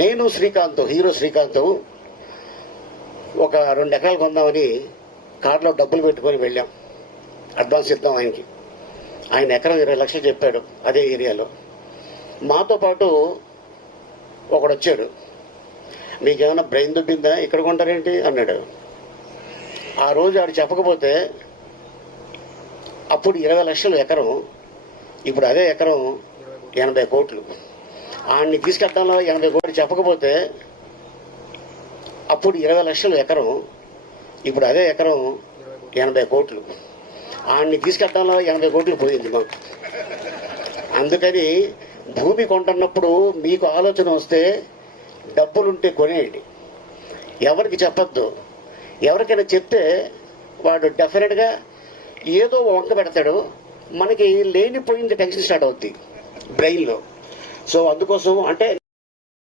నేను శ్రీకాంత్, హీరో శ్రీకాంత్ ఒక 2 ఎకరాలు కొందామని కార్లో డబ్బులు పెట్టుకొని వెళ్ళాం. అడ్వాన్స్ ఇద్దాం ఆయనకి. ఆయన ఎకరం 20 లక్షలు చెప్పాడు అదే ఏరియాలో. మాతో పాటు ఒకడు వచ్చాడు. మీకేమైనా బ్రెయిన్ దుబ్బిందా, ఇక్కడ కొంటారేంటి అన్నాడు. ఆ రోజు ఆడు చెప్పకపోతే అప్పుడు 20 లక్షలు ఎకరం, ఇప్పుడు అదే ఎకరం 80 కోట్లు. ఆడిని తీసుకెళ్ళడంలో 80 కోట్లు చెప్పకపోతే అప్పుడు 20 లక్షలు ఎకరం, ఇప్పుడు అదే ఎకరం 80 కోట్లు. ఆడిని తీసుకెళ్ళడంలో 80 కోట్లు పోయింది మాకు. అందుకని భూమి కొంటున్నప్పుడు మీకు ఆలోచన వస్తే డబ్బులుంటే కొనేయండి, ఎవరికి చెప్పద్దు. ఎవరికైనా చెప్తే వాడు డెఫినెట్గా ఏదో వంక పెడతాడు, మనకి లేనిపోయింది టెన్షన్ స్టార్ట్ అవుద్ది బ్రెయిన్లో. సో అందుకోసం అంటే